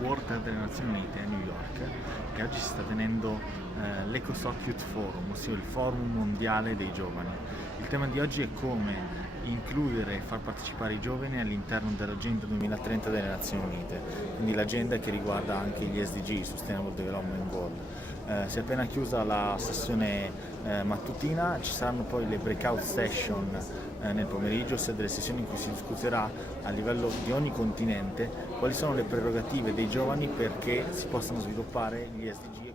headquarter delle Nazioni Unite a New York, e oggi si sta tenendo l'Ecosoc Youth Forum, ossia il forum mondiale dei giovani. Il tema di oggi è come includere e far partecipare i giovani all'interno dell'Agenda 2030 delle Nazioni Unite, quindi l'agenda che riguarda anche gli SDG, Sustainable Development Goal. Si è appena chiusa la sessione mattutina, ci saranno poi le breakout session nel pomeriggio, ossia delle sessioni in cui si discuterà a livello di ogni continente quali sono le prerogative dei giovani perché si possano sviluppare gli SDG.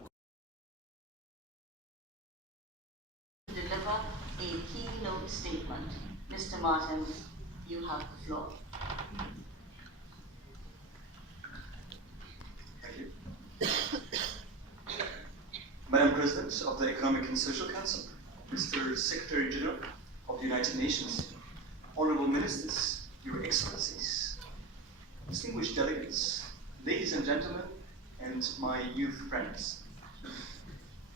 Deliver a keynote statement. Mr. Martin, you have the floor. Thank you. Madam President of the Economic and Social Council, Mr. Secretary General of the United Nations, Honorable Ministers, Your Excellencies, distinguished delegates, ladies and gentlemen, and my youth friends.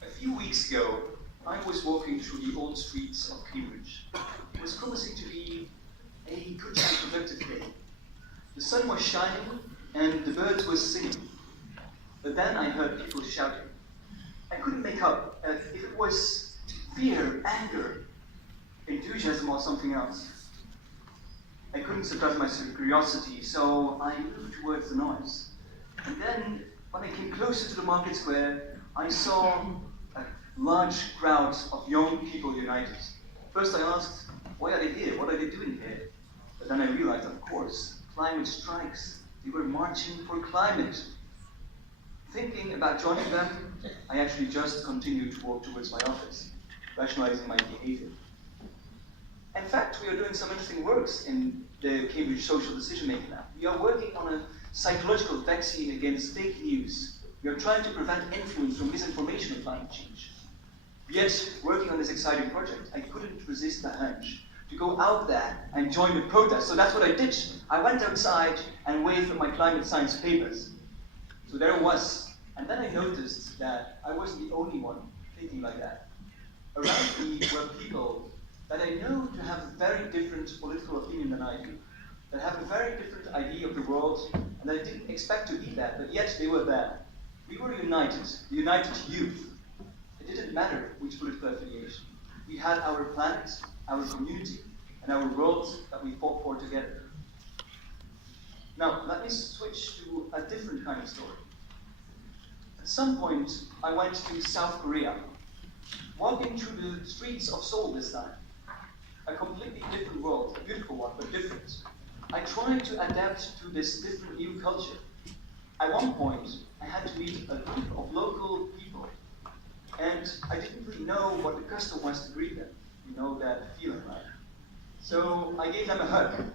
A few weeks ago, I was walking through the old streets of Cambridge. It was promising to be a good and productive day. The sun was shining and the birds were singing. But then I heard people shouting. I couldn't make up if it was fear, anger, enthusiasm, or something else. I couldn't suppress my curiosity, so I moved towards the noise. And then, when I came closer to the market square, I saw a large crowd of young people united. First I asked, why are they here? What are they doing here? But then I realized, of course, climate strikes. They were marching for climate. Thinking about joining them, I actually just continued to walk towards my office, rationalizing my behavior. In fact, we are doing some interesting works in the Cambridge social decision making now. We are working on a psychological vaccine against fake news. We are trying to prevent influence from misinformation on climate change. Yet, working on this exciting project, I couldn't resist the urge to go out there and join the protest. So that's what I did. I went outside and waved my climate science papers. So there it was. And then I noticed that I wasn't the only one thinking like that. Around me were people that I know to have a very different political opinion than I do, that have a very different idea of the world, and that I didn't expect to be there, but yet they were there. We were united, the united youth. It didn't matter which political affiliation. We had our planet, our community, and our world that we fought for together. Now, let me switch to a different kind of story. At some point, I went to South Korea, walking through the streets of Seoul this time. A completely different world, a beautiful one, but different. I tried to adapt to this different new culture. At one point, I had to meet a group of local people, and I didn't really know what the custom was to greet them. You know that feeling, right? So I gave them a hug.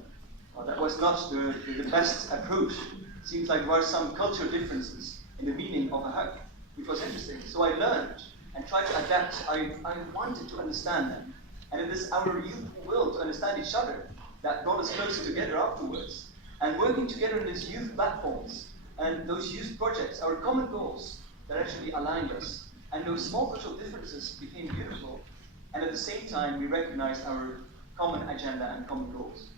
Well, that was not the best approach. It seems like there were some cultural differences in the meaning of a hug, which was interesting. So I learned and tried to adapt. I wanted to understand them. And it is our youth will to understand each other that brought us closer together afterwards. And working together in these youth platforms and those youth projects, our common goals that actually aligned us. And those small cultural differences became beautiful. And at the same time, we recognized our common agenda and common goals.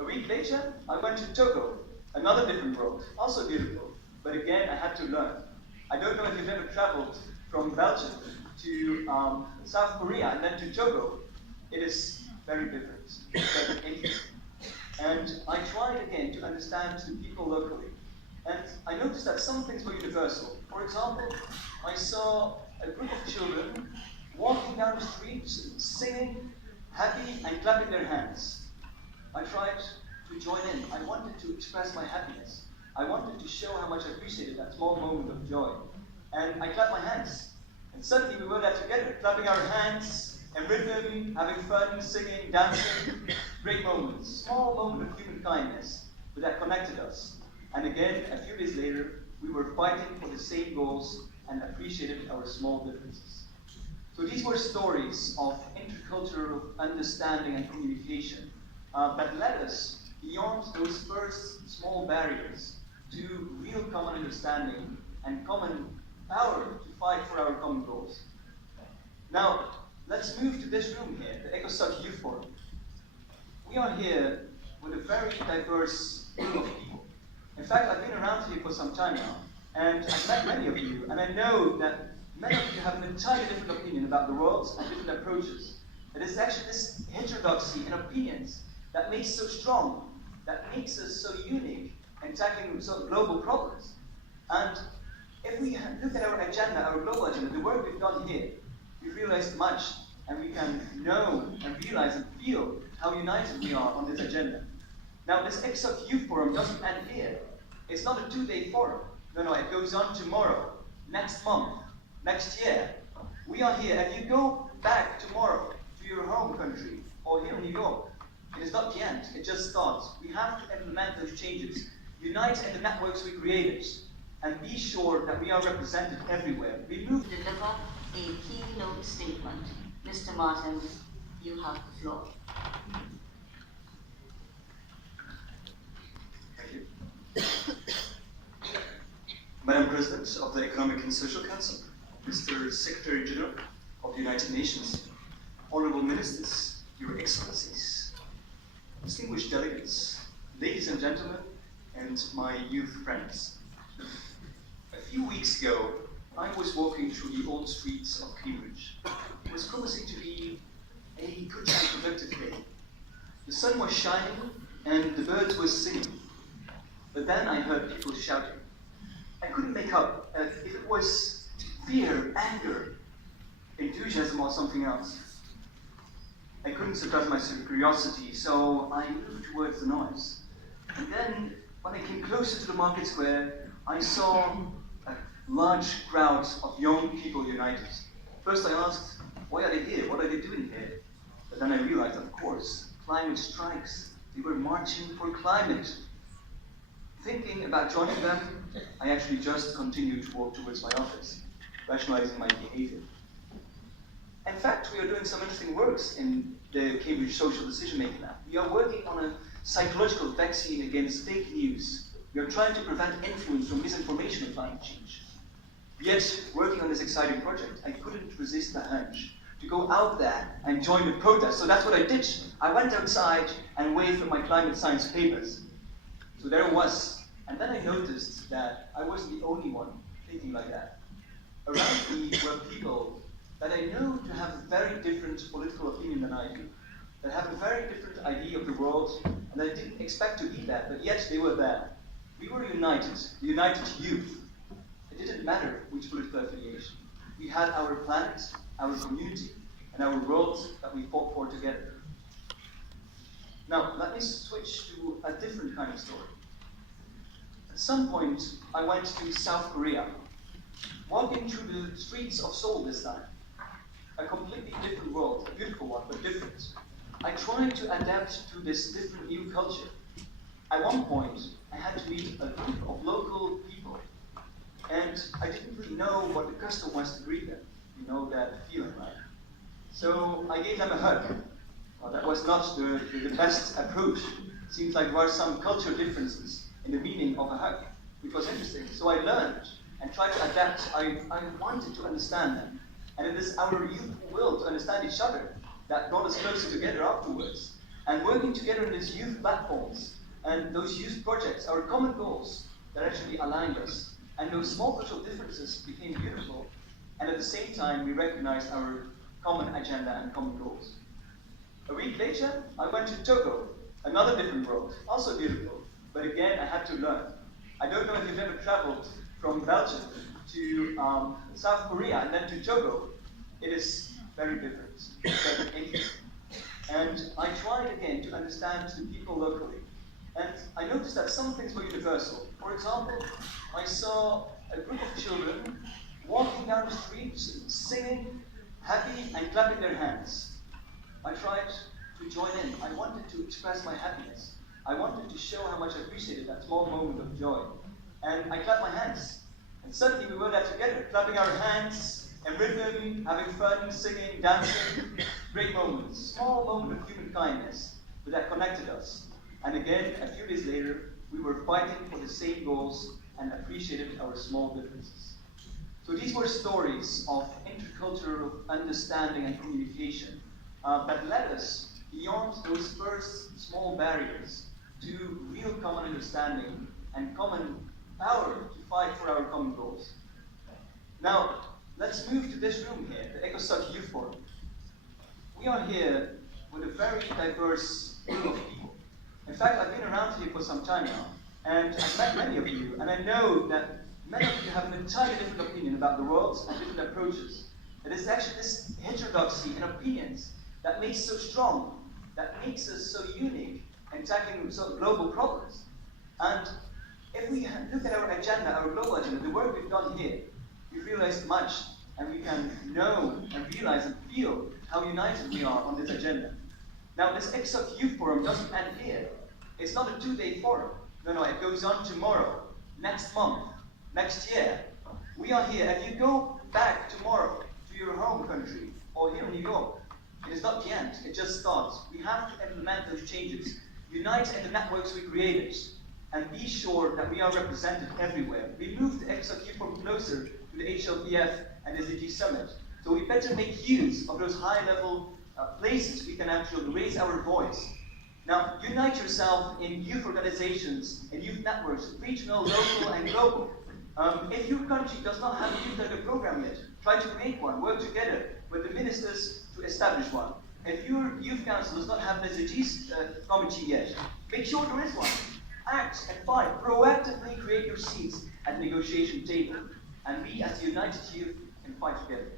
A week later, I went to Togo, another different world, also beautiful. But again, I had to learn. I don't know if you've ever traveled from Belgium to South Korea and then to Togo. It is very different, very interesting. And I tried again to understand the people locally. And I noticed that some things were universal. For example, I saw a group of children walking down the streets, singing, happy, and clapping their hands. I tried to join in. I wanted to express my happiness. I wanted to show how much I appreciated that small moment of joy. And I clapped my hands. And suddenly we were there together, clapping our hands, and rhythm, having fun, singing, dancing. Great moments. Small moment of human kindness, but that connected us. And again, a few days later, we were fighting for the same goals and appreciated our small differences. So these were stories of intercultural understanding and communication that led us beyond those first small barriers to real common understanding and common power to fight for our common goals. Now, let's move to this room here, the Ecosoc Youth Forum. We are here with a very diverse group of people. In fact, I've been around here for some time now, and I've met many of you, and I know that many of you have an entirely different opinion about the world and different approaches. It is actually this heterodoxy in opinions that makes us so strong, that makes us so unique in tackling sort of global problems. And if we look at our agenda, our global agenda, the work we've done here, we've realized much, and we can know and realize and feel how united we are on this agenda. Now, this Ecosoc Youth Forum doesn't end here. It's not a 2-day forum. No, it goes on tomorrow, next month, next year. We are here, and you go back tomorrow to your home country, or here in New York. It is not the end, it just starts. We have to implement those changes, unite in the networks we created, and be sure that we are represented everywhere. We move To deliver a keynote statement. Mr. Martin, you have the floor. Thank you. Madam President of the Economic and Social Council, Mr. Secretary General of the United Nations, Honorable Ministers, Your Excellencies, distinguished delegates, ladies and gentlemen, and my youth friends. A few weeks ago, I was walking through the old streets of Cambridge. It was promising to be a good and productive day. The sun was shining and the birds were singing. But then I heard people shouting. I couldn't make up if it was fear, anger, enthusiasm, or something else. I couldn't suppress my curiosity, so I moved towards the noise. And then, when I came closer to the market square, I saw a large crowd of young people united. First I asked, why are they here? What are they doing here? But then I realized, of course, climate strikes. They were marching for climate. Thinking about joining them, I actually just continued to walk towards my office, rationalizing my behavior. In fact, we are doing some interesting works in the Cambridge Social Decision-Making Lab. We are working on a psychological vaccine against fake news. We are trying to prevent influence from misinformation on climate change. Yet, working on this exciting project, I couldn't resist the urge to go out there and join the protest. So that's what I did. I went outside and waved my climate science papers. So there it was. And then I noticed that I wasn't the only one thinking like that. Around me were people that I know to have a very different political opinion than I do, that have a very different idea of the world, and I didn't expect to be there, but yet they were there. We were united, the united youth. It didn't matter which political affiliation. We had our planet, our community, and our world that we fought for together. Now, let me switch to a different kind of story. At some point, I went to South Korea, walking through the streets of Seoul this time. A completely different world, a beautiful one, but different. I tried to adapt to this different new culture. At one point, I had to meet a group of local people, and I didn't really know what the custom was to greet them. You know that feeling, right? So I gave them a hug. Well, that was not the best approach. Seems like there were some cultural differences in the meaning of a hug, which was interesting. So I learned and tried to adapt. I wanted to understand them. And it is our youthful will to understand each other that brought us closer together afterwards. And working together in these youth platforms and those youth projects, our common goals that actually aligned us. And those small cultural differences became beautiful. And at the same time, we recognized our common agenda and common goals. A week later, I went to Togo, another different world, also beautiful. But again, I had to learn. I don't know if you've ever traveled from Belgium to South Korea and then to Togo. It is very different, very interesting. And I tried again to understand the people locally. And I noticed that some things were universal. For example, I saw a group of children walking down the streets, singing, happy, and clapping their hands. I tried to join in. I wanted to express my happiness. I wanted to show how much I appreciated that small moment of joy. And I clapped my hands. And suddenly we were there together, clapping our hands, and rhythm, having fun, singing, dancing. Great moments. Small moment of human kindness, but that connected us. And again, a few days later, we were fighting for the same goals and appreciated our small differences. So these were stories of intercultural understanding and communication that led us beyond those first small barriers to real common understanding and common power to fight for our common goals. Now, let's move to this room here, the Ecosoc Youth Forum. We are here with a very diverse group of people. In fact, I've been around here for some time now, and I've met many of you, and I know that many of you have an entirely different opinion about the world and different approaches. It is actually this heterodoxy in opinions that makes us so strong, that makes us so unique in tackling global problems. And if we look at our agenda, our global agenda, the work we've done here, we've realized much, and we can know and realize and feel how united we are on this agenda. Now, this Ecosoc Youth Forum doesn't end here. It's not a 2-day forum. No, it goes on tomorrow, next month, next year. We are here. If you go back tomorrow to your home country, or here in New York, it is not the end, it just starts. We have to implement those changes, unite in the networks we created, and be sure that we are represented everywhere. We moved the Ecosoc Youth Forum closer to the HLPF and the SDG Summit. So we better make use of those high-level places we can actually raise our voice. Now, unite yourself in youth organizations and youth networks, regional, local, and global. If your country does not have a youth delegate program yet, try to create one. Work together with the ministers to establish one. If your youth council does not have an SDGs committee yet, make sure there is one. Act and fight. Proactively create your seats at the negotiation table. And we, as the united youth, can fight together.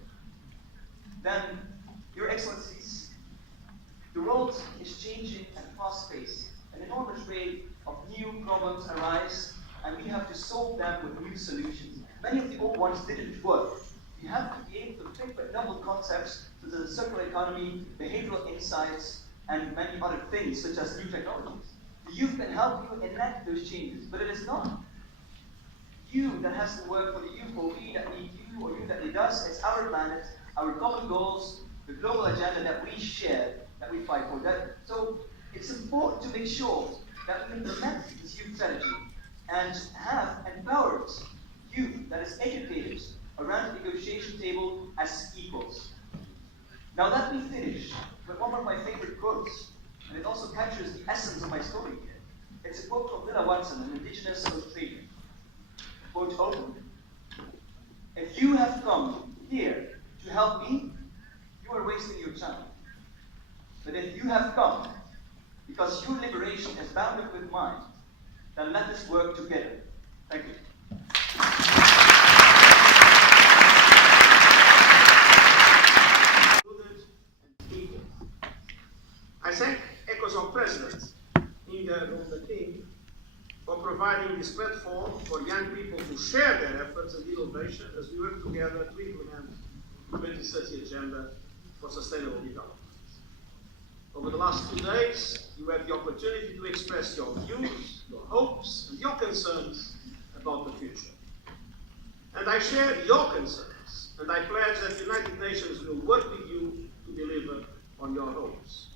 Then, Your Excellencies, the world is changing at a fast pace. An enormous rate of new problems arise, and we have to solve them with new solutions. Many of the old ones didn't work. We have to be able to think with novel concepts such as the circular economy, behavioral insights, and many other things such as new technologies. The youth can help you enact those changes, but it is not you that has to work for the youth, or we that need you, or you that need us. It's our planet, our common goals, the global agenda that we share, that we fight for. So it's important to make sure that we implement this youth strategy and have empowered youth that is educated around the negotiation table as equals. Now let me finish with one of my favorite quotes, and it also captures the essence of my story here. It's a quote from Lilla Watson, an indigenous Australian. Quote open. If you have come here to help me, you are wasting your time. But if you have come because your liberation is bound up with mine, then let us work together. Thank you. I thank Ecosoc President Inga King for providing this platform for young people to share their efforts and innovation as we work together to implement the 2030 Agenda for Sustainable Development. Over the last 2 days, you had the opportunity to express your views, your hopes, and your concerns about the future. And I share your concerns, and I pledge that the United Nations will work with you to deliver on your hopes.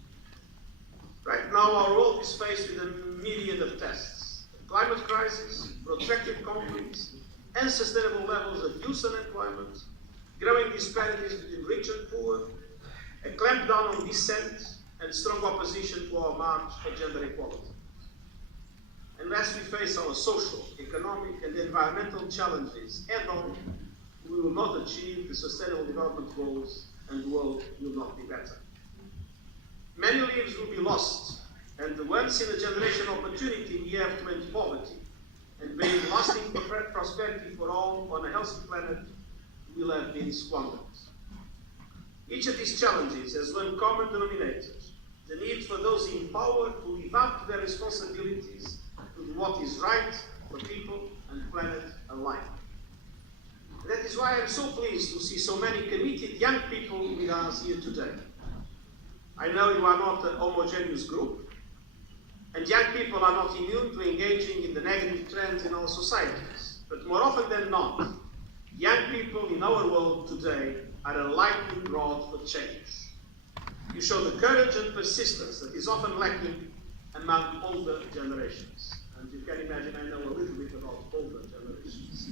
Right now, our world is faced with a myriad of tests: the climate crisis, protracted conflicts, unsustainable levels of youth unemployment, growing disparities between rich and poor, a clampdown on dissent, and strong opposition to our march for gender equality. Unless we face our social, economic, and environmental challenges head-on, we will not achieve the Sustainable Development Goals, and the world will not be better. Many lives will be lost, and the once-in-a-generation opportunity we have to end poverty and bring lasting prosperity for all on a healthy planet will have been squandered. Each of these challenges has one common denominator: the need for those in power to live up to their responsibilities to do what is right for people and planet alike. And that is why I am so pleased to see so many committed young people with us here today. I know you are not a homogeneous group, and young people are not immune to engaging in the negative trends in our societies. But more often than not, young people in our world today are a lightning rod for change. You show the courage and persistence that is often lacking among older generations. And you can imagine I know a little bit about older generations.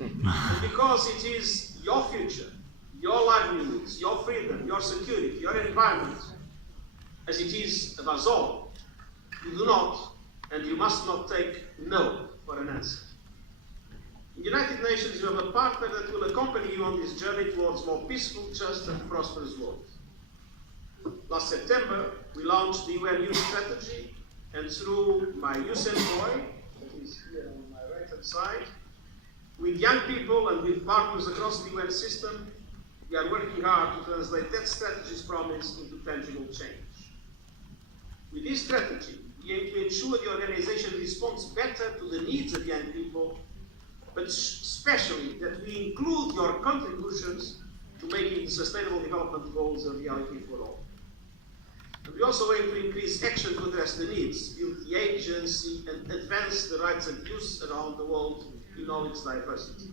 And because it is your future, your livelihoods, your freedom, your security, your environment, as it is of us all, you do not and you must not take no for an answer. In the United Nations, you have a partner that will accompany you on this journey towards a more peaceful, just and prosperous world. Last September, we launched the UN Youth Strategy, and through my youth envoy, that is here on my right-hand side, with young people and with partners across the UN system, we are working hard to translate that strategy's promise into tangible change. With this strategy, we aim to ensure the organization responds better to the needs of young people, but especially that we include your contributions to making the Sustainable Development Goals a reality for all. And we also aim to increase action to address the needs, build the agency, and advance the rights of youth around the world in all its diversity.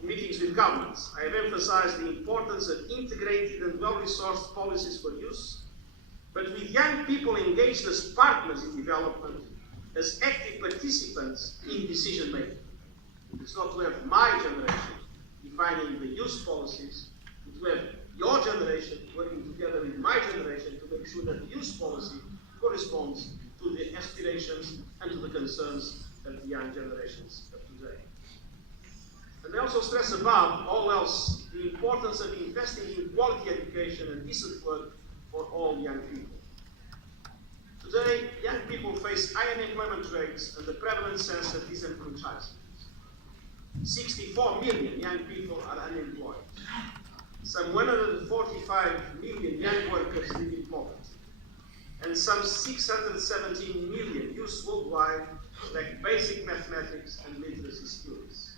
In meetings with governments, I have emphasized the importance of integrated and well-resourced policies for youth, but with young people engaged as partners in development, as active participants in decision-making. It's not to have my generation defining the youth policies, but to have your generation working together with my generation to make sure that the youth policy corresponds to the aspirations and to the concerns of the young generations of today. And I also stress above all else the importance of investing in quality education and decent work for all young people. Today, young people face high unemployment rates and the prevalent sense of disenfranchisement. 64 million young people are unemployed. Some 145 million young workers live in poverty. And some 617 million youth worldwide lack basic mathematics and literacy skills.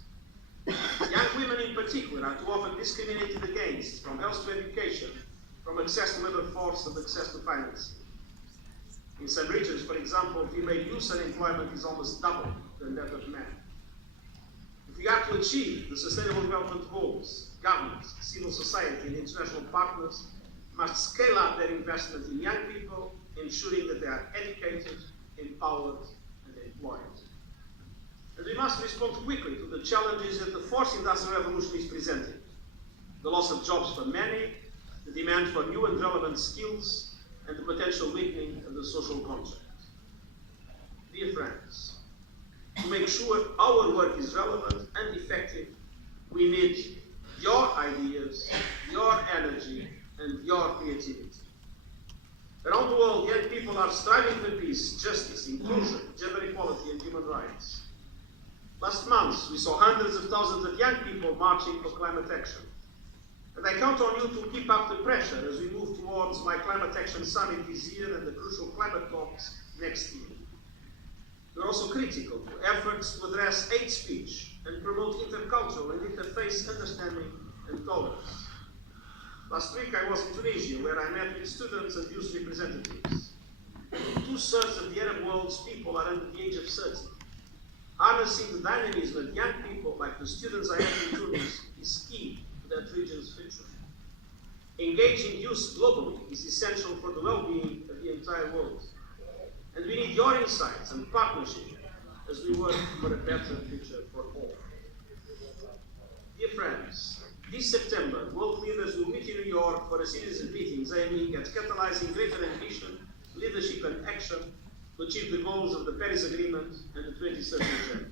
Young women in particular are too often discriminated against, from health to education, from access to labor force and access to financing. In some regions, for example, female youth unemployment is almost double than that of men. If we are to achieve the Sustainable Development Goals, governments, civil society, and international partners must scale up their investment in young people, ensuring that they are educated, empowered, and employed. And we must respond quickly to the challenges that the fourth industrial revolution is presenting. The loss of jobs for many, the demand for new and relevant skills, and the potential weakening of the social contract. Dear friends, to make sure our work is relevant and effective, we need your ideas, your energy, and your creativity. Around the world, young people are striving for peace, justice, inclusion, gender equality, and human rights. Last month, we saw hundreds of thousands of young people marching for climate action. And I count on you to keep up the pressure as we move towards my Climate Action Summit this year and the crucial climate talks next year. We're also critical to efforts to address hate speech and promote intercultural and interfaith understanding and tolerance. Last week I was in Tunisia, where I met with students and youth representatives. 2/3 of the Arab world's people are under the age of 30. Harnessing the dynamism of young people like the students I have in Tunis is key to that region's future. Engaging youth globally is essential for the well-being of the entire world. And we need your insights and partnership as we work for a better future for all. Dear friends, this September, world leaders will meet in New York for a series of meetings aiming at catalyzing greater ambition, leadership and action to achieve the goals of the Paris Agreement and the 2030 Agenda.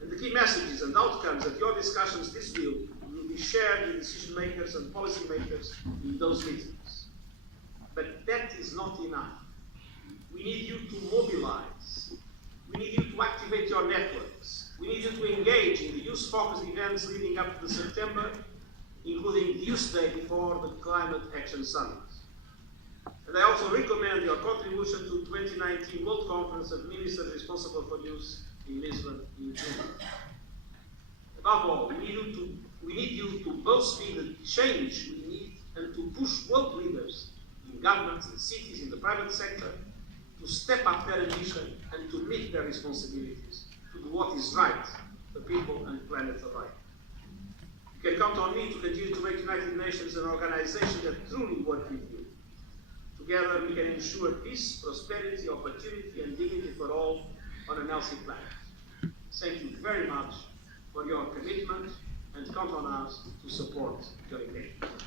And the key messages and outcomes of your discussions this week will be shared with decision makers and policy makers in those meetings. But that is not enough. We need you to mobilize. We need you to activate your networks. We need you to engage in the youth-focused events leading up to the September, including the Youth Day before the Climate Action Summit. And I also recommend your contribution to the 2019 World Conference of Ministers responsible for youth in Lisbon in June. Above all, we need you to both be the change we need and to push world leaders in governments, in cities, in the private sector, to step up their ambition and to meet their responsibilities, to do what is right for people and planet alike. You can count on me to continue to make the United Nations an organization that truly works with you. Together we can ensure peace, prosperity, opportunity, and dignity for all on a healthy planet. Thank you very much for your commitment and count on us to support your engagement.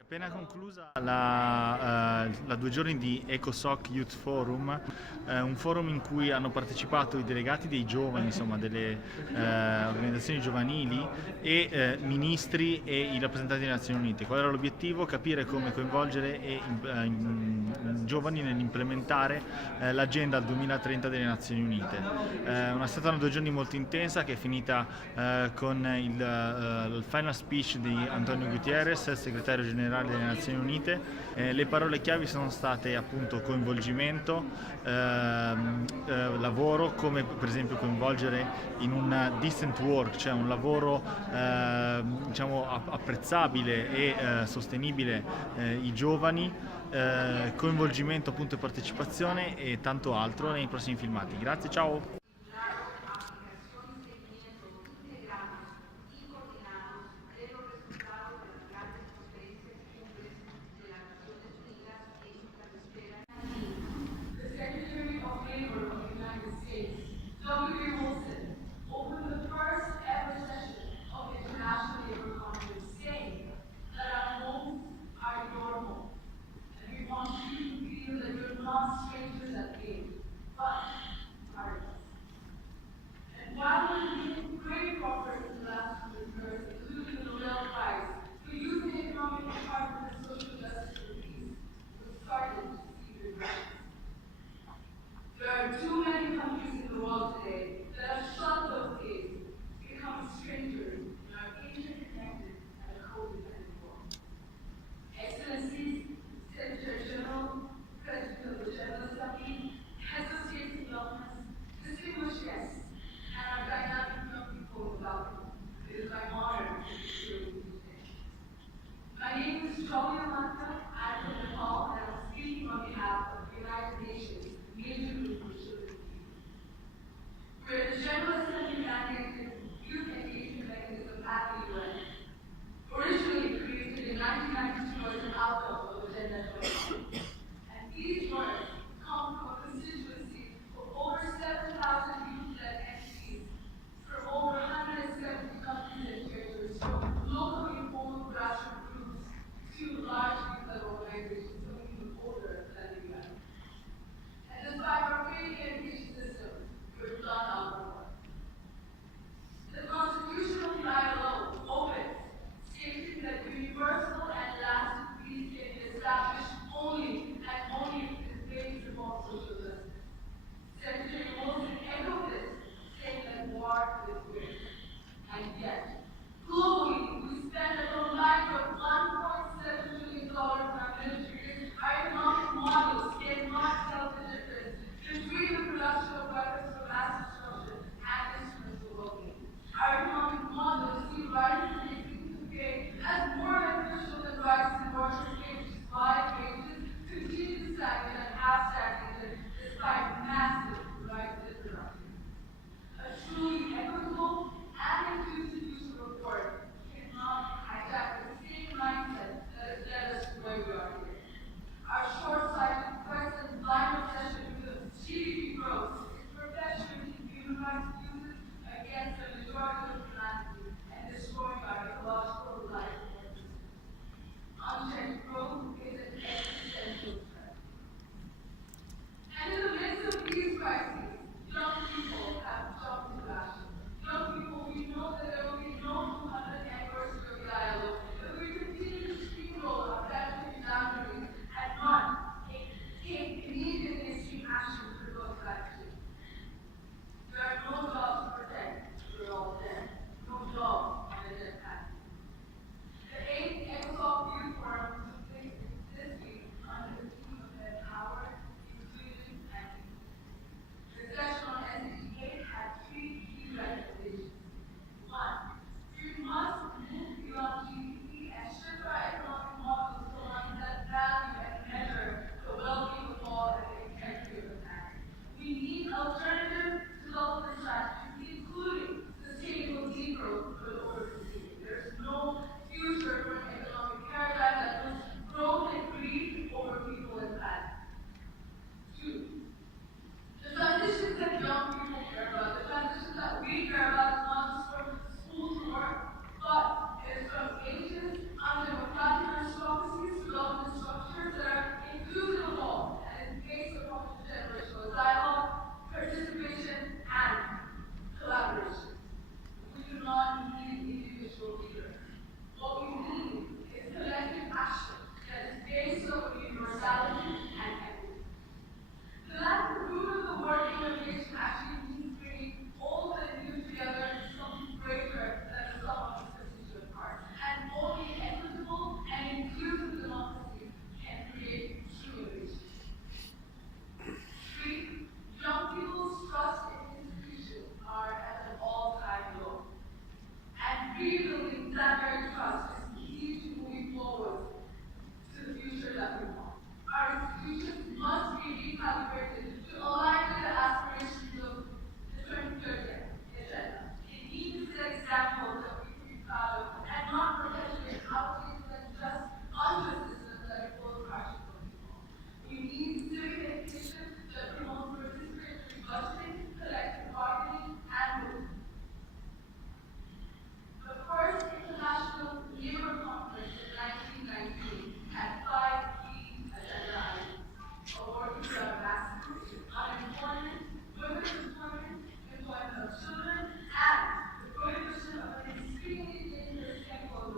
Appena conclusa la la 2 giorni di Ecosoc Youth Forum, un forum in cui hanno partecipato i delegati dei giovani, insomma delle organizzazioni giovanili e ministri e i rappresentanti delle Nazioni Unite. Qual era l'obiettivo? Capire come coinvolgere i giovani nell'implementare l'agenda al 2030 delle Nazioni Unite. È stata una 2 giorni molto intensa che è finita con il final speech di Antonio Guterres, segretario generale delle Nazioni Unite. Le parole chiavi sono state appunto coinvolgimento, lavoro, come per esempio coinvolgere in un decent work, cioè un lavoro diciamo apprezzabile e sostenibile i giovani, coinvolgimento appunto e partecipazione e tanto altro nei prossimi filmati. Grazie, ciao! Opened the first ever session of the International Labour Conference, saying that our homes are your home, and we want you to feel that you're not strangers at game, but partners.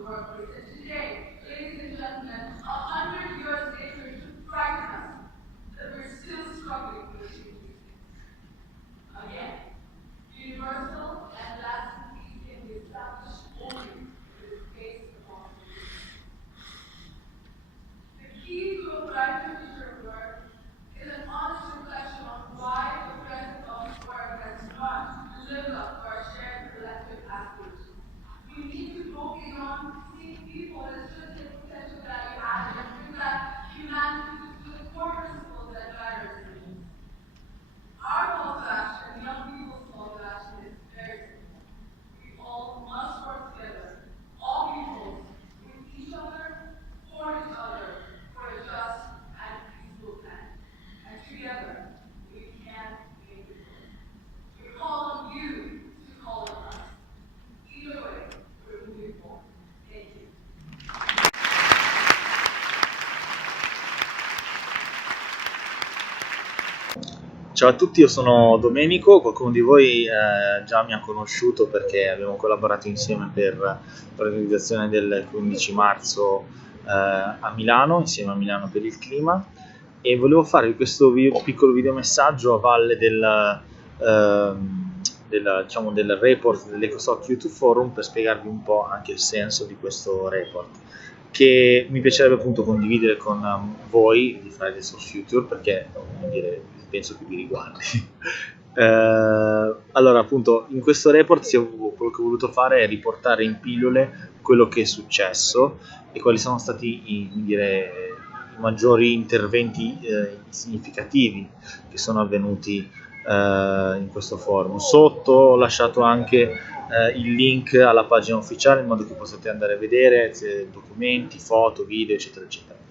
the workplace. And today, ladies and gentlemen, 100 years later, it should frighten us that we're still struggling with achieving these things. Again, universal and lasting peace can be established only with the face of all. The key to a brighter future of work is an honest reflection on why the present office work has not lived up to our shared collective aspirations. We need to go beyond seeing people as just a potential value added and bring that humanity to the core principles that drive our decisions. Our call to action, young people's call to action, is very simple. We all must work together, all peoples, with each other, for each other, for a just and peaceful plan. And together, we can make it work. We call on you to call on us. Either way, we're moving forward. Thank you. Ciao a tutti, io sono Domenico, qualcuno di voi già mi ha conosciuto perché abbiamo collaborato insieme per l'organizzazione del 15 marzo a Milano, insieme a Milano per il clima, e volevo fare questo piccolo videomessaggio a valle diciamo, del report dell'Ecosoc Youth Forum per spiegarvi un po' anche il senso di questo report, che mi piacerebbe appunto condividere con voi di Fridays for Future, perché come dire, penso che vi riguardi. Allora appunto in questo report quello che ho voluto fare è riportare in pillole quello che è successo e quali sono stati i maggiori interventi significativi che sono avvenuti in questo forum. Sotto ho lasciato anche il link alla pagina ufficiale in modo che potete andare a vedere documenti, foto, video, eccetera eccetera.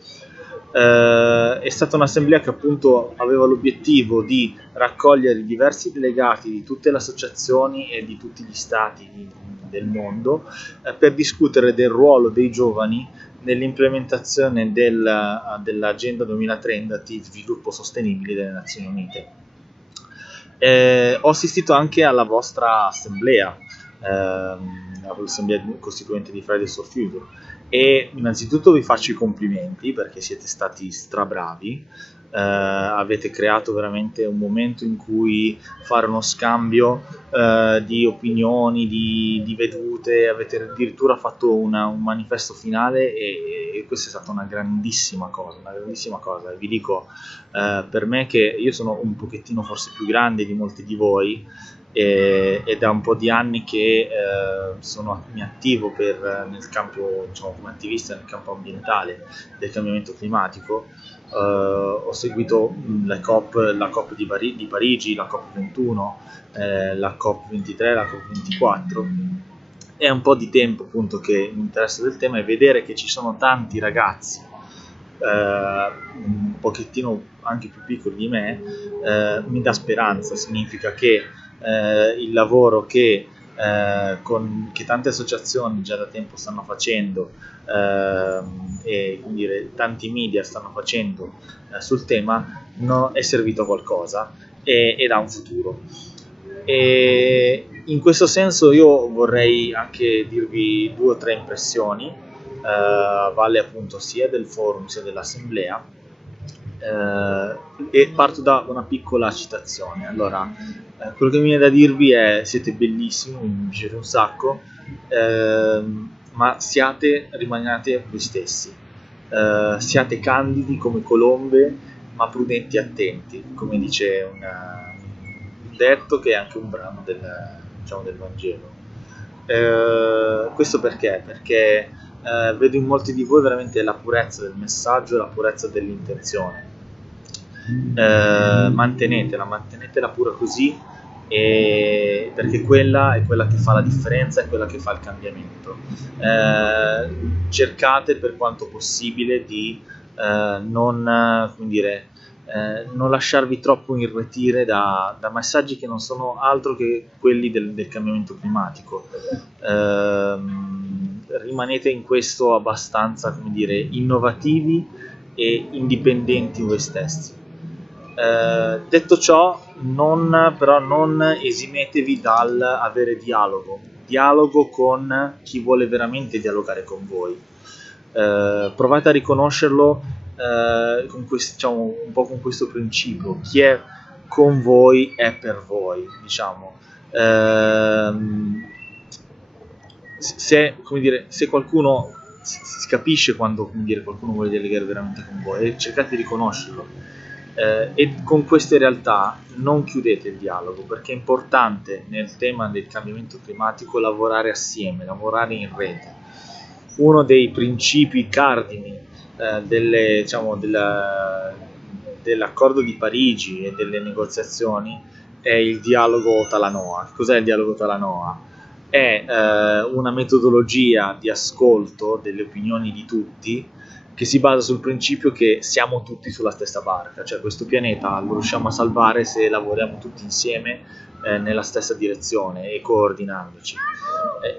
È stata un'assemblea che appunto aveva l'obiettivo di raccogliere i diversi delegati di tutte le associazioni e di tutti gli stati del mondo per discutere del ruolo dei giovani nell'implementazione dell'Agenda 2030 di sviluppo sostenibile delle Nazioni Unite. Ho assistito anche alla vostra assemblea, all'assemblea costituente di Fridays for Future, e innanzitutto vi faccio i complimenti perché siete stati strabravi, avete creato veramente un momento in cui fare uno scambio di opinioni, di vedute, avete addirittura fatto un manifesto finale e questa è stata una grandissima cosa, e vi dico per me che io sono un pochettino forse più grande di molti di voi e da un po' di anni che mi attivo nel campo, diciamo, come attivista nel campo ambientale del cambiamento climatico. Ho seguito la COP di Parigi, la COP 21, la COP 23, la COP 24. È un po' di tempo appunto che mi interessa del tema e vedere che ci sono tanti ragazzi un pochettino anche più piccoli di me mi dà speranza. Significa che il lavoro che tante associazioni già da tempo stanno facendo e quindi dire, tanti media stanno facendo sul tema è servito a qualcosa ed ha un futuro. E in questo senso io vorrei anche dirvi 2 o 3 impressioni, vale appunto sia del forum sia dell'assemblea, e parto da una piccola citazione. Allora, quello che mi viene da dirvi è: siete bellissimi, mi piace un sacco, ma rimaniate voi stessi, siate candidi come colombe ma prudenti e attenti, come dice un detto che è anche un brano del Vangelo. Questo perché? Perché vedo in molti di voi veramente la purezza del messaggio e la purezza dell'intenzione. Mantenetela pura così, perché quella è quella che fa la differenza, è quella che fa il cambiamento. Cercate per quanto possibile di non lasciarvi troppo irretire da messaggi che non sono altro che quelli del cambiamento climatico. Rimanete in questo abbastanza, innovativi e indipendenti voi stessi. Detto ciò, non esimetevi dal avere dialogo dialogo con chi vuole veramente dialogare con voi. Provate a riconoscerlo diciamo, un po' con questo principio: chi è con voi è per voi, diciamo. Se qualcuno si capisce quando, come dire, qualcuno vuole dialogare veramente con voi, e cercate di riconoscerlo, e con queste realtà non chiudete il dialogo, perché è importante nel tema del cambiamento climatico lavorare assieme, lavorare in rete. Uno dei principi cardini dell'accordo di Parigi e delle negoziazioni è il dialogo TALANOA. Cos'è il dialogo TALANOA? È una metodologia di ascolto delle opinioni di tutti, che si basa sul principio che siamo tutti sulla stessa barca, cioè questo pianeta lo riusciamo a salvare se lavoriamo tutti insieme nella stessa direzione e coordinandoci.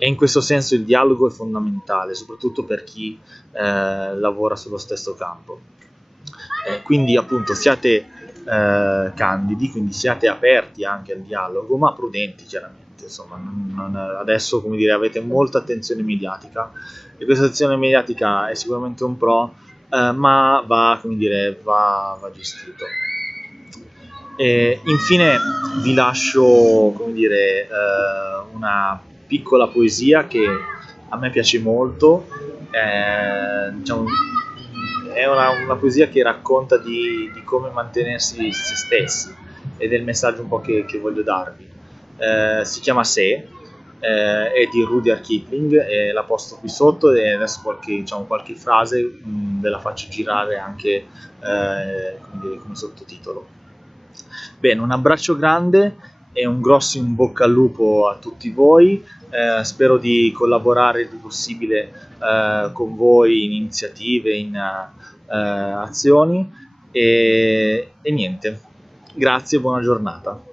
E in questo senso il dialogo è fondamentale, soprattutto per chi lavora sullo stesso campo. Quindi appunto siate candidi, quindi siate aperti anche al dialogo, ma prudenti chiaramente. Insomma, adesso, come dire, avete molta attenzione mediatica, e questa attenzione mediatica è sicuramente un pro, ma va gestito. E infine vi lascio, come dire, una piccola poesia che a me piace molto. Diciamo, è una poesia che racconta di come mantenersi se stessi, ed è il messaggio un po' che voglio darvi. Si chiama Se, è di Rudyard Kipling, e la posto qui sotto, e adesso qualche frase ve la faccio girare anche come sottotitolo. Bene, un abbraccio grande e un grosso in bocca al lupo a tutti voi. Spero di collaborare il più possibile con voi in iniziative, in azioni, e niente, grazie e buona giornata.